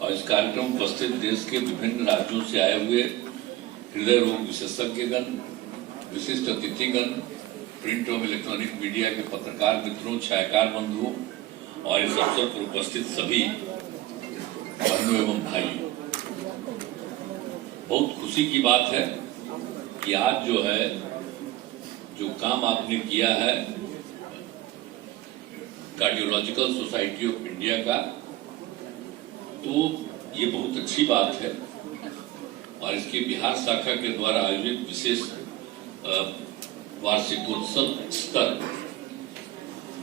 और इस कार्यक्रम में उपस्थित देश के विभिन्न राज्यों से आए हुए हृदय रोग विशेषज्ञगण, विशिष्ट अतिथिगण, प्रिंट एवं इलेक्ट्रॉनिक मीडिया के पत्रकार मित्रों, छायाकार बंधुओं और इस अवसर पर उपस्थित सभी बहनों एवं भाइयों, बहुत खुशी की बात है कि आज जो काम आपने किया है कार्डियोलॉजिकल सोसाइटी ऑफ इंडिया का, तो ये बहुत अच्छी बात है। और इसके बिहार शाखा के द्वारा आयोजित विशेष वार्षिकोत्सव स्तर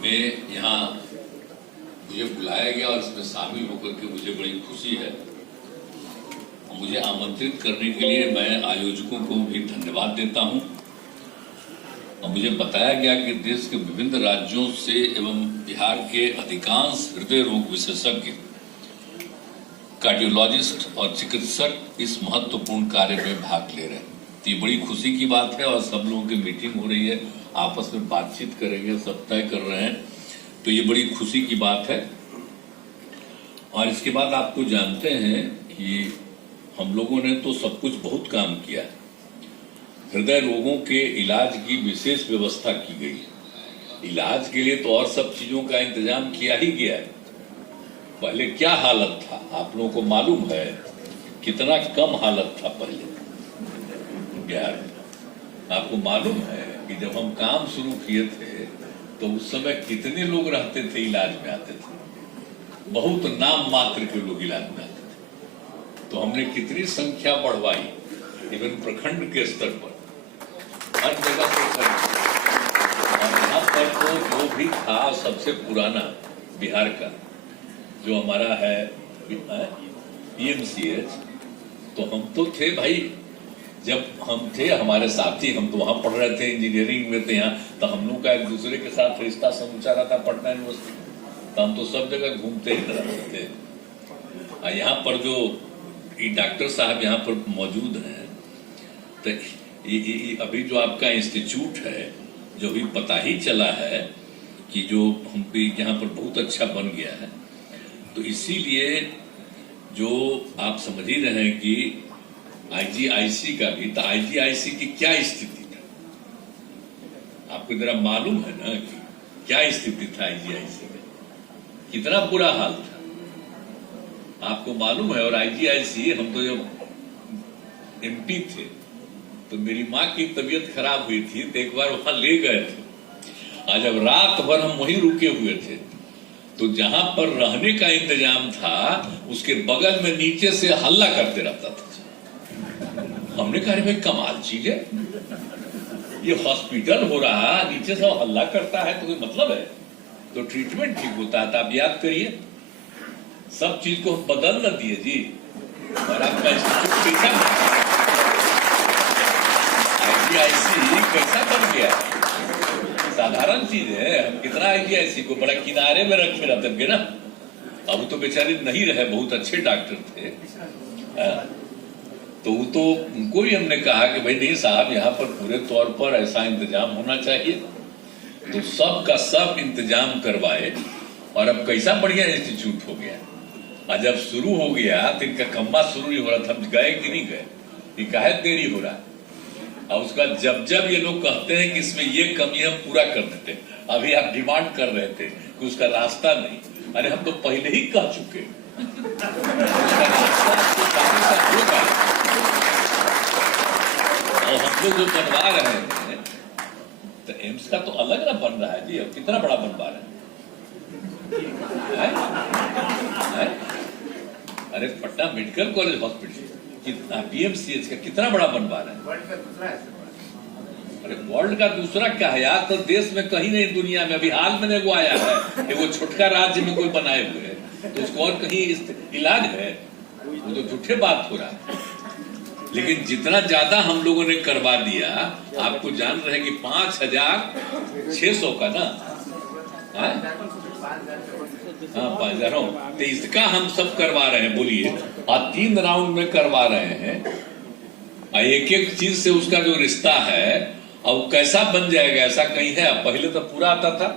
में यहाँ मुझे बुलाया गया और इसमें शामिल होकर के मुझे बड़ी खुशी है। मुझे आमंत्रित करने के लिए मैं आयोजकों को भी धन्यवाद देता हूँ। और मुझे बताया गया कि देश के विभिन्न राज्यों से एवं बिहार के अधिकांश हृदय रोग विशेषज्ञ, कार्डियोलॉजिस्ट और चिकित्सक इस महत्वपूर्ण कार्य में भाग ले रहे हैं। तो ये बड़ी खुशी की बात है और सब लोगों की मीटिंग हो रही है, आपस में बातचीत करेंगे, सब तय कर रहे हैं, तो ये बड़ी खुशी की बात है। और इसके बाद आपको जानते हैं कि हम लोगों ने तो सब कुछ बहुत काम किया है। हृदय रोगों के इलाज की विशेष व्यवस्था की गई है। इलाज के लिए तो और सब चीजों का इंतजाम किया ही गया है। पहले क्या हालत था आप लोगों को मालूम है? कितना कम हालत था पहले बिहार में। आपको मालूम है कि जब हम काम शुरू किए थे तो उस समय कितने लोग रहते थे, इलाज में आते थे? बहुत नाम मात्र के लोग इलाज में आते थे। तो हमने कितनी संख्या बढ़वाई, इवन प्रखंड के स्तर पर हर जगह पर। और यहाँ पर तो जो भी था सबसे पुराना बिहार का जो हमारा है PMCH, तो हम तो थे भाई। जब हम थे, हमारे साथी, हम तो वहां पढ़ रहे थे, इंजीनियरिंग में थे यहाँ, तो हम लोग का एक दूसरे के साथ रिश्ता समूचा रहा था पटना यूनिवर्सिटी। तो हम तो सब जगह घूमते ही रहते थे। यहाँ पर जो डॉक्टर साहब यहाँ पर मौजूद हैं, तो ये अभी जो आपका इंस्टीट्यूट है, जो भी पता ही चला है कि जो हम भी यहाँ पर बहुत अच्छा बन गया है, तो इसीलिए जो आप समझ ही रहे हैं कि IGIC का भी, तो IGIC की क्या स्थिति था आपको जरा मालूम है ना कि क्या स्थिति था IGIC में, कितना बुरा हाल था आपको मालूम है। और IGIC, हम तो जब MP थे तो मेरी माँ की तबीयत खराब हुई थी, तो एक बार वहां ले गए थे। आज जब रात भर हम वहीं रुके हुए थे, तो जहां पर रहने का इंतजाम था उसके बगल में नीचे से हल्ला करते रहता था। हमने कहा भाई कमाल चीज है, ये हॉस्पिटल हो रहा, नीचे से हल्ला करता है, तो कोई मतलब है? तो ट्रीटमेंट ठीक होता है। आप याद करिए, सब चीज को बदल न दिए जी। और आपका इंस्टीट्यूट IGIC कैसा बन गया? साधारण चीज है। हम कितना IGIC को बड़ा किनारे में रखे रहते थे ना। अब तो बेचारे नहीं रहे, बहुत अच्छे डॉक्टर थे। तो उनको ही हमने कहा कि भाई नहीं साहब, यहाँ पर पूरे तौर पर ऐसा इंतजाम होना चाहिए। तो सब का सब इंतजाम करवाए और अब कैसा बढ़िया इंस्टीट्यूट हो गया। और जब शुरू हो गया तो इनका कम्मा शुरू ही हो रहा था। हम गए कि नहीं गए, ये काहे देरी हो रहा। और उसका जब ये लोग कहते हैं कि इसमें ये कमी हम पूरा कर देते, अभी आप डिमांड कर रहे थे कि उसका रास्ता नहीं, अरे हम तो पहले ही कह चुके उसका रास्ता होगा। और हम लोग जो बनवा रहे हैं, तो एम्स का तो अलग ना बन रहा है जी। अब कितना बड़ा बनवा रहे हैं? अरे Patna medical college hospital, PMCH का कितना बड़ा बनवा रहे हैं? अरे वर्ल्ड का दूसरा क्या है यार? तो देश में कहीं नहीं दुनिया में। अभी हाल में वो आया है, वो छोटका राज्य में कोई बनाए हुए है, तो उसको और कहीं इलाज है? वो तो झूठे बात हो रहा है। लेकिन जितना ज्यादा हम लोगों ने करवा दिया, आपको जान रहे हैं कि 5,600 का ना, हाँ 5,000, तो इसका हम सब करवा रहे हैं। बोलिए, और 3 राउंड में करवा रहे हैं। एक एक चीज से उसका जो रिश्ता है, और कैसा बन जाएगा ऐसा कहीं है? पहले तो पूरा आता था।